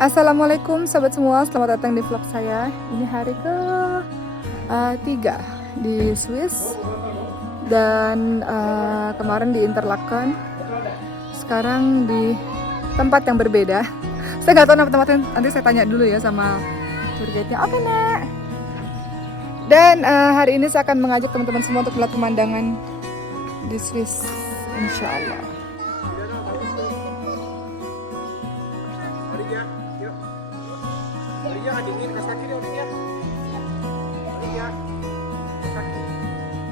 Assalamualaikum sahabat semua, selamat datang di vlog saya. Ini hari ke 3 di Swiss dan kemarin di Interlaken. Sekarang di tempat yang berbeda. Saya nggak tahu nama tempatnya, nanti saya tanya dulu ya sama tour guide-nya. Oke Nek. Dan hari ini saya akan mengajak teman-teman semua untuk melihat pemandangan di Swiss, insya Allah.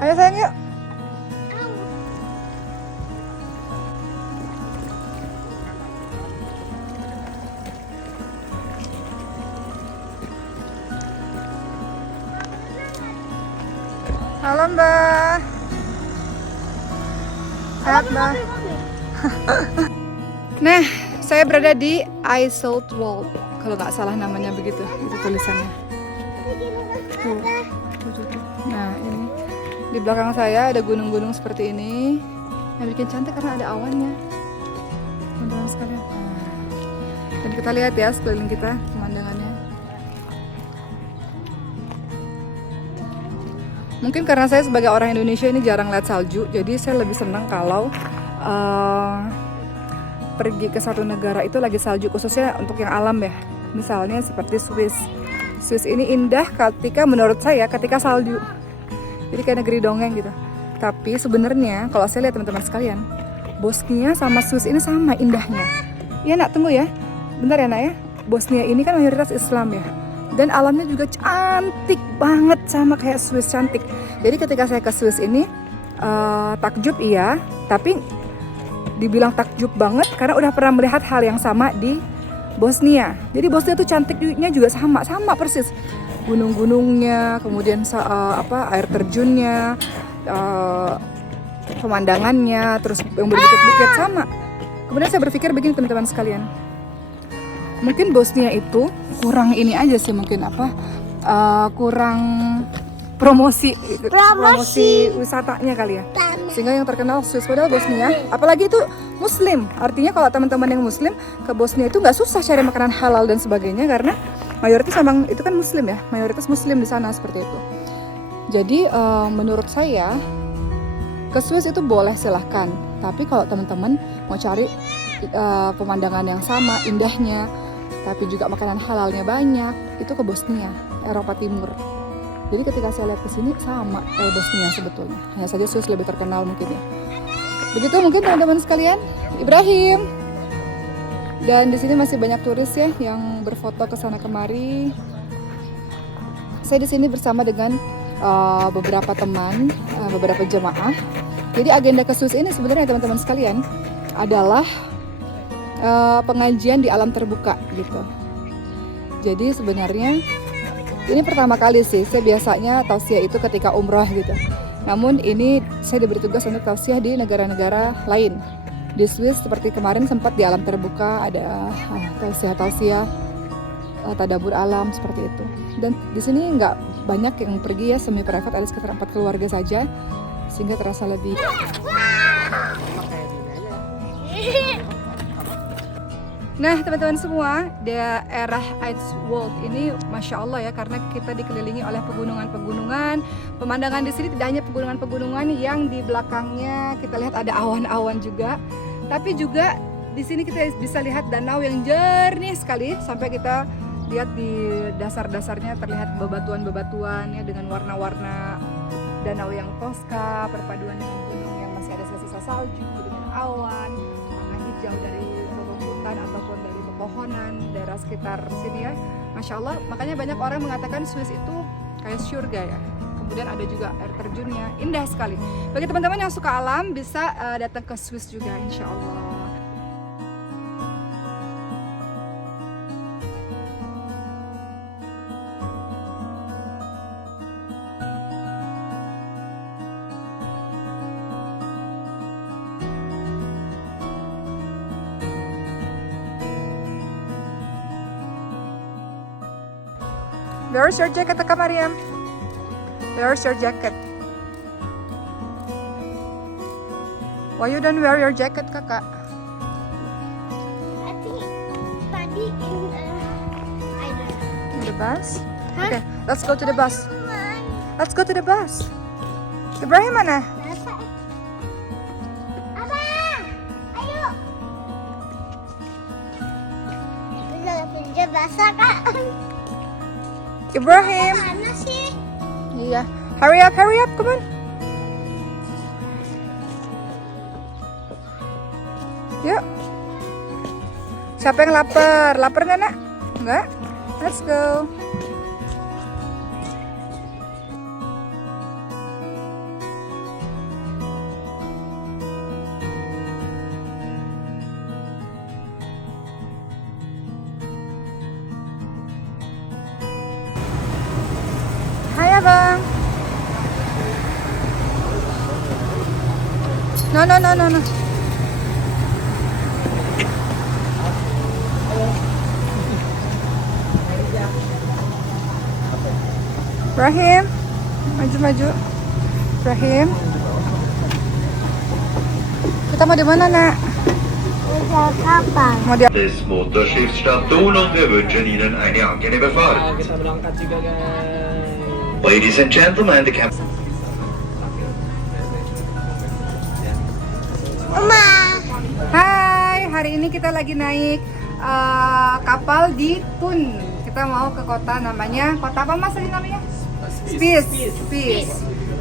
Ayo sayang yuk. Halo Mbak. Sehat Mbak. Nah, saya berada di IJsselmeer, kalau nggak salah namanya begitu, itu tulisannya. Tuh. Nah ini di belakang saya ada gunung-gunung seperti ini yang bikin cantik karena ada awannya, teman-teman sekalian. Dan kita lihat ya sekeliling kita pemandangannya. Mungkin karena saya sebagai orang Indonesia ini jarang lihat salju, jadi saya lebih senang kalau pergi ke satu negara itu lagi salju, khususnya untuk yang alam ya. Misalnya seperti Swiss. Swiss ini indah menurut saya ketika salju. Jadi kayak negeri dongeng gitu. Tapi sebenarnya kalau saya lihat teman-teman sekalian, Bosnia sama Swiss ini sama indahnya. Iya nak, tunggu ya. Bentar ya nak ya. Bosnia ini kan mayoritas Islam ya. Dan alamnya juga cantik banget sama kayak Swiss cantik. Jadi ketika saya ke Swiss ini takjub iya, tapi dibilang takjub banget karena udah pernah melihat hal yang sama di Bosnia. Jadi Bosnia tuh cantiknya juga sama persis. Gunung-gunungnya, kemudian air terjunnya, pemandangannya, terus yang berbukit-bukit sama. Kemudian saya berpikir begini teman-teman sekalian. Mungkin Bosnia itu kurang ini aja sih, mungkin kurang promosi wisatanya kali ya, sehingga yang terkenal Swiss. Padahal Bosnia, apalagi itu Muslim, artinya kalau teman-teman yang Muslim ke Bosnia itu nggak susah cari makanan halal dan sebagainya karena mayoritas memang itu kan Muslim ya, mayoritas Muslim di sana seperti itu. Jadi menurut saya ke Swiss itu boleh silahkan, tapi kalau teman-teman mau cari pemandangan yang sama indahnya, tapi juga makanan halalnya banyak, itu ke Bosnia, Eropa Timur. Jadi ketika saya lihat ke sini sama kayak Bosnia sebetulnya. Hanya saja Swiss lebih terkenal mungkin ya. Begitu mungkin teman-teman sekalian. Ibrahim. Dan di sini masih banyak turis ya yang berfoto ke sana kemari. Saya di sini bersama dengan beberapa teman, beberapa jemaah. Jadi agenda ke Swiss ini sebenarnya teman-teman sekalian adalah pengajian di alam terbuka gitu. Jadi sebenarnya ini pertama kali sih, saya biasanya tausiah itu ketika umroh gitu. Namun ini saya diberi tugas untuk tausiah di negara-negara lain. Di Swiss seperti kemarin sempat di alam terbuka, ada tausiah tadabur alam seperti itu. Dan di sini nggak banyak yang pergi ya, semi private, ada sekitar 4 keluarga saja, sehingga terasa lebih. Nah teman-teman semua, daerah IJsselmeer ini Masya Allah ya, karena kita dikelilingi oleh pegunungan-pegunungan. Pemandangan di sini tidak hanya pegunungan-pegunungan yang di belakangnya kita lihat ada awan-awan juga, tapi juga di sini kita bisa lihat danau yang jernih sekali, sampai kita lihat di dasar-dasarnya terlihat bebatuan-bebatuan ya, dengan warna-warna danau yang toska, perpaduan dengan gunung yang masih ada sisa-sisa salju, dengan awan, warna hijau dari hutan ataupun dari pepohonan daerah sekitar sini ya, Masya Allah. Makanya banyak orang mengatakan Swiss itu kayak surga ya. Kemudian ada juga air terjunnya, indah sekali. Bagi teman-teman yang suka alam bisa datang ke Swiss juga insya Allah. Where's your jacket, Kak Mariam? Where's your jacket? Why you don't wear your jacket, Kakak? I think tadi in See the bus? Okay, let's go to the bus. Let's go to the bus. Ibrahim mana? Abang, ayo. Pinjam basah kak. Ibrahim. Mana sih? Iya. Hurry up, come on. Yuk. Siapa yang lapar? Lapar nggak nak? Nggak? Let's go. Hai abang. No. Ibrahim, maju. Ibrahim, kita mau di mana nak? Udah kapal. Mau di Motorschiffsstation und wir wünschen Ihnen eine angenehme Fahrt. Kita berangkat juga guys. Ladies and gentlemen, the captain. Oma. Hai, hari ini kita lagi naik kapal di Thun. Kita mau ke kota namanya, kota apa mas tadi namanya? Spies.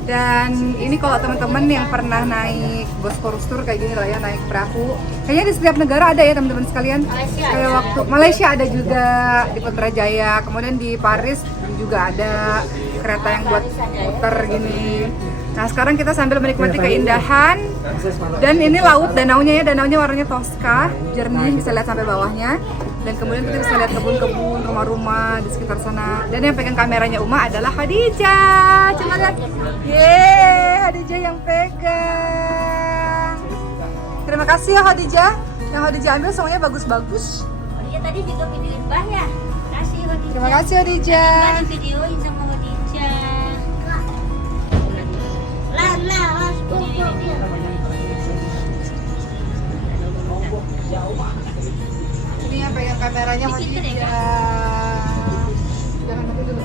Dan ini kalau teman-teman yang pernah naik Bosporus Tour kayak gini lah ya, naik perahu. Kayaknya di setiap negara ada ya teman-teman sekalian. Kayak waktu Malaysia ada juga, di Putrajaya, kemudian di Paris juga ada kereta yang buat muter gini. Nah sekarang kita sambil menikmati keindahan. Dan ini laut, danaunya ya, danaunya warnanya Tosca, jernih, bisa lihat sampai bawahnya. Dan kemudian kita bisa lihat kebun-kebun, rumah-rumah di sekitar sana. Dan yang pegang kameranya Uma adalah Khadijah. Coba lihat. Yeay, Khadijah yang pegang. Terima kasih ya Khadijah. Yang Khadijah ambil semuanya bagus-bagus. Dia tadi juga videoin Mbah ya. Kasih Khadijah. Terima kasih Khadijah. Mbah di videoin sama Khadijah. Lana, Ini yang pegang kameranya Khadijah. Jangan nanti dulu.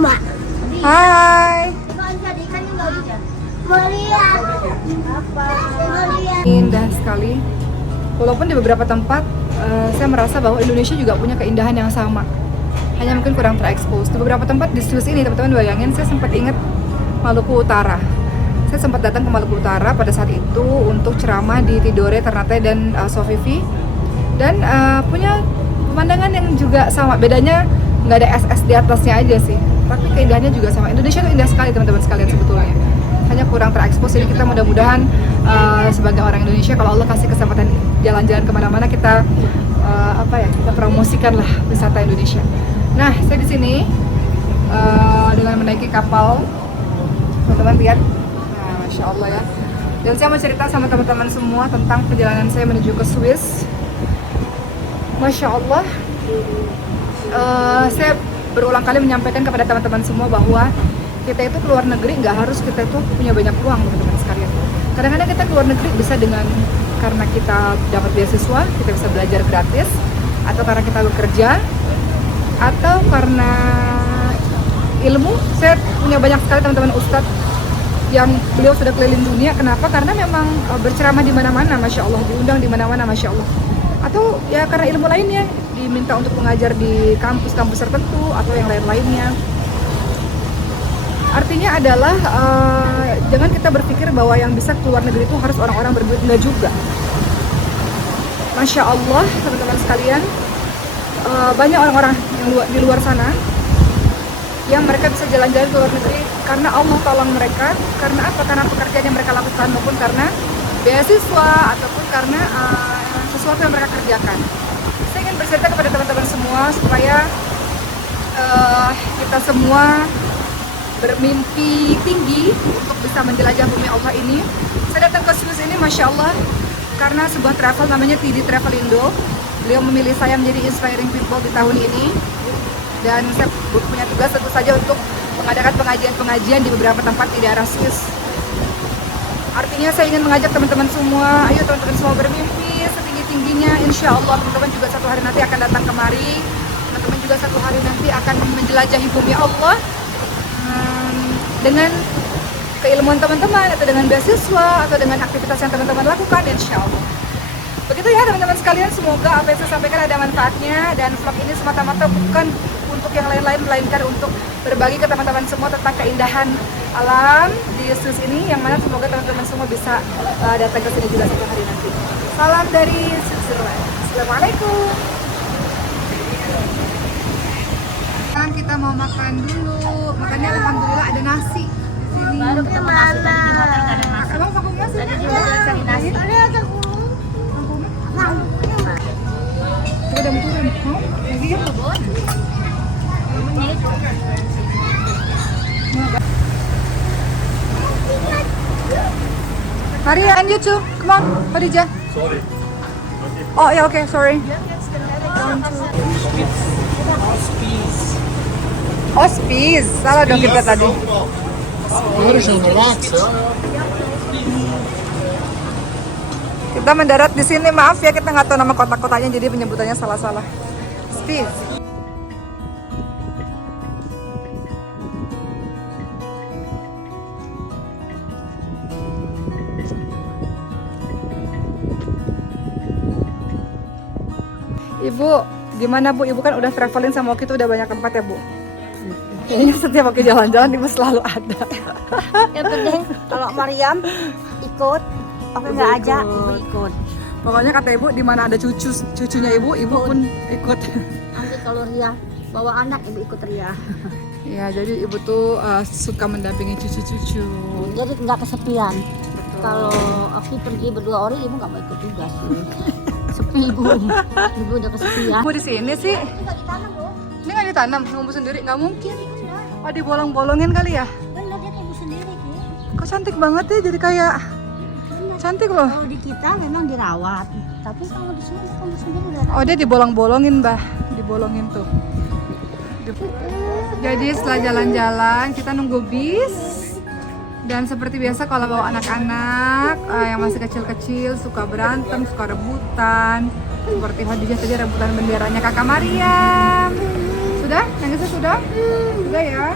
Mbak. Hai. Melihat. Melihat. Indah sekali. Walaupun di beberapa tempat saya merasa bahwa Indonesia juga punya keindahan yang sama. Hanya mungkin kurang terekspos. Di beberapa tempat di Swiss ini teman-teman bayangin, saya sempat ingat Maluku Utara. Saya sempat datang ke Maluku Utara pada saat itu untuk ceramah di Tidore, Ternate dan Sofifi. Dan punya pemandangan yang juga sama. Bedanya nggak ada SS di atasnya aja sih. Tapi keindahannya juga sama. Indonesia itu indah sekali teman-teman sekalian sebetulnya. Hanya kurang terekspos. Jadi kita mudah-mudahan sebagai orang Indonesia, kalau Allah kasih kesempatan jalan-jalan kemana-mana, kita kita promosikan lah wisata Indonesia. Nah, saya di sini dengan menaiki kapal, teman-teman lihat, nah, masya Allah ya. Dan saya mau cerita sama teman-teman semua tentang perjalanan saya menuju ke Swiss. Masya Allah, saya berulang kali menyampaikan kepada teman-teman semua bahwa kita itu keluar negeri nggak harus kita itu punya banyak uang, teman-teman sekalian. Kadang-kadang kita keluar negeri bisa dengan karena kita dapat beasiswa, kita bisa belajar gratis, atau karena kita bekerja, atau karena ilmu. Saya punya banyak sekali teman-teman ustadz yang beliau sudah keliling dunia. Kenapa? Karena memang berceramah di mana-mana, masya Allah, diundang di mana-mana, masya Allah. Atau ya karena ilmu lainnya, diminta untuk mengajar di kampus-kampus tertentu atau yang lain-lainnya. Artinya adalah jangan kita berpikir bahwa yang bisa keluar negeri itu harus orang-orang berduit, enggak juga. Masya Allah, teman-teman sekalian, banyak orang-orang yang di luar sana yang mereka bisa jalan-jalan ke luar negeri karena Allah tolong mereka. Karena apa? Karena pekerjaan yang mereka lakukan, maupun karena beasiswa ataupun karena sesuatu yang mereka kerjakan. Saya ingin bercerita kepada teman-teman semua supaya kita semua bermimpi tinggi untuk bisa menjelajah bumi Allah ini. Saya datang ke Swiss ini, masya Allah, karena sebuah travel namanya TD Travel Indo. Beliau memilih saya menjadi inspiring people di tahun ini, dan saya punya tugas tentu saja untuk mengadakan pengajian-pengajian di beberapa tempat di daerah Swiss. Artinya saya ingin mengajak teman-teman semua, ayo teman-teman semua bermimpi setinggi-tingginya. Insya Allah teman-teman juga satu hari nanti akan datang kemari. Teman-teman juga satu hari nanti akan menjelajahi bumi Allah dengan keilmuan teman-teman, atau dengan beasiswa, atau dengan aktivitas yang teman-teman lakukan, insya Allah. Begitu ya teman-teman sekalian, semoga apa yang saya sampaikan ada manfaatnya, dan vlog ini semata-mata bukan untuk yang lain-lain, melainkan untuk berbagi ke teman-teman semua tentang keindahan alam di Swiss ini, yang mana semoga teman-teman semua bisa datang ke sini juga satu hari nanti. Salam dari Switzerland. Assalamualaikum. Sekarang kita mau makan dulu. Makannya alhamdulillah ada nasi di sini. Baru kita masuk tadi di hotel nggak ada nasi. Emang vakum nasi? Tadi di hotel cari nasi. Kita udah mau turun. Mau? Lagi ya? Mari, and you too. Come on, Khadijah. Sorry. Oh ya, oke, sorry. Oh, Spies. Salah dong kita tadi. Kita mendarat di sini, maaf ya kita nggak tahu nama kota-kotanya, jadi penyebutannya salah-salah. Spies. Ibu, gimana Bu? Ibu kan udah traveling sama Oki tuh udah banyak tempat ya Bu? Kayaknya setiap Oki jalan-jalan Ibu selalu ada. Yang penting kalau Mariam ikut, oke nggak ajak, ibu ikut. Pokoknya kata Ibu di mana ada cucunya Ibu, Ibu pun ikut. Nanti kalau Ria bawa anak, ibu ikut Ria. Ya, jadi Ibu tuh suka mendampingi cucu-cucu. Jadi nggak kesepian. Kalau Oki pergi berdua orang, ibu nggak mau ikut juga sih. Sepi ibu udah kesepian. Ibu di sini sih. Ini nggak ditanam loh. Ini nggak ditanam, numbuh sendiri nggak mungkin. Oh, dibolong-bolongin kali ya? Bener dia ibu sendiri Ki. Kok cantik banget ya, jadi kayak cantik loh. Kalau di kita memang dirawat, tapi kalau di sini kamu sendiri udah. Oh, dia dibolong-bolongin, Mbah. Dibolongin tuh. Jadi setelah jalan-jalan kita nunggu bis. Dan seperti biasa kalau bawa anak-anak yang masih kecil-kecil suka berantem, suka rebutan. Seperti Khadijah tadi rebutan benderanya Kakak Mariam. Sudah? Nangisnya sudah? Sudah ya?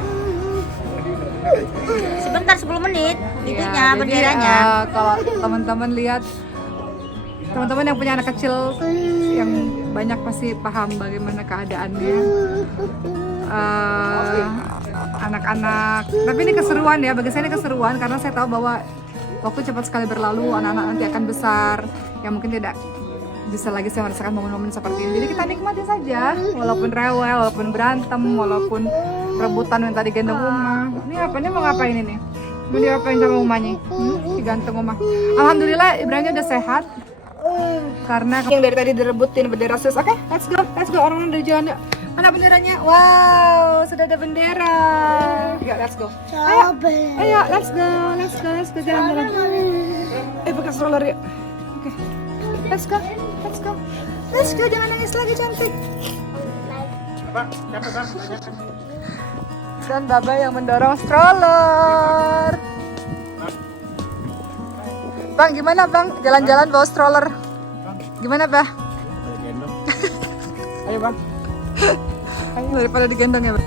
Sebentar 10 menit itunya Ya, benderanya. jadi, kalau teman-teman lihat, teman-teman yang punya anak kecil yang banyak pasti paham bagaimana keadaannya. Anak-anak, tapi ini keseruan ya, bagi saya ini keseruan karena saya tahu bahwa waktu cepat sekali berlalu, anak-anak nanti akan besar yang mungkin tidak bisa lagi saya merasakan momen-momen seperti ini. Jadi kita nikmati saja, walaupun rewel, walaupun berantem, walaupun rebutan minta digendong Uma. Ini apa, ini mau ngapain ini? Mau diapain sama Umanya? Digantung Uma. Alhamdulillah Ibrahimnya udah sehat karena yang dari tadi direbutin bendera Swiss. Oke, let's go, orang-orang dari jalan yuk. Mana benderanya? Wow, sudah ada bendera. Yuk, let's go. Ayo, let's go, jalan-jalan. Pakai stroller yuk. Oke, let's go, jangan nangis lagi cantik. Dan Baba yang mendorong stroller. Bang, gimana Bang? Jalan-jalan bawa stroller. Gimana, Bah? Ayo bang. Ayo, daripada digendong ya, Bang.